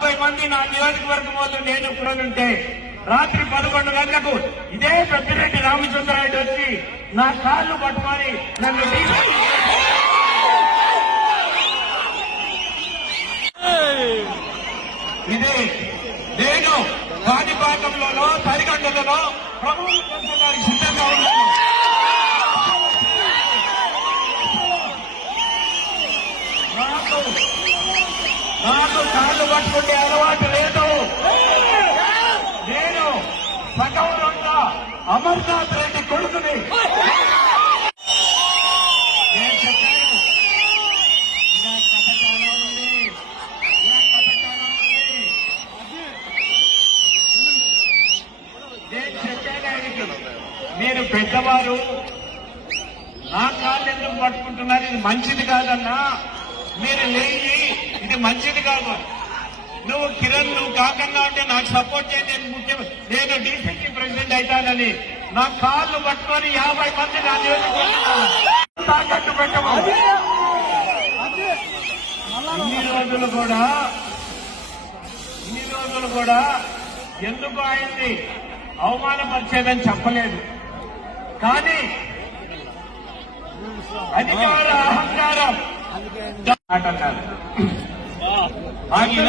యాభై మంది నా నియోజకవర్గం వాళ్ళు నేను ఉంటే రాత్రి పదకొండు గంటలకు ఇదే పెద్దిరెడ్డి రామచంద్రారెడ్డి వచ్చి నా కాళ్ళు పట్టుకొని నన్ను డీసీసీ ఇదే నేను కాణిపాకంలోనో తరిగండలలో ప్రభుత్వం పెంచడానికి సిద్ధంగా ఉన్నాను. నాకు పట్టుకుంటే అలవాటు లేదు. నేను సగం అమర్నాథ్ రెడ్డి కొడుకుని. నేను మీరు పెద్దవారు. నా కాళ్ళు ఎందుకు పట్టుకుంటున్నారు? ఇది మంచిది కాదన్నా. మీరు లేచి ఇది మంచిది కాదు. నువ్వు కిరణ్ నువ్వు కాకుండా ఉంటే నాకు సపోర్ట్ చేయండి నేను ముఖ్యం నేను డీసీసీ ప్రెసిడెంట్ అవుతానని. నా కాళ్ళు పట్టుకొని యాభై మంది నా తాకట్టు పెట్టము ఇన్ని రోజులు కూడా ఇన్ని రోజులు కూడా ఎందుకు ఆయన్ని అవమానపరిచేదని చెప్పలేదు. కానీ అధికార అహంకారం. మాట ಹಾಗೆ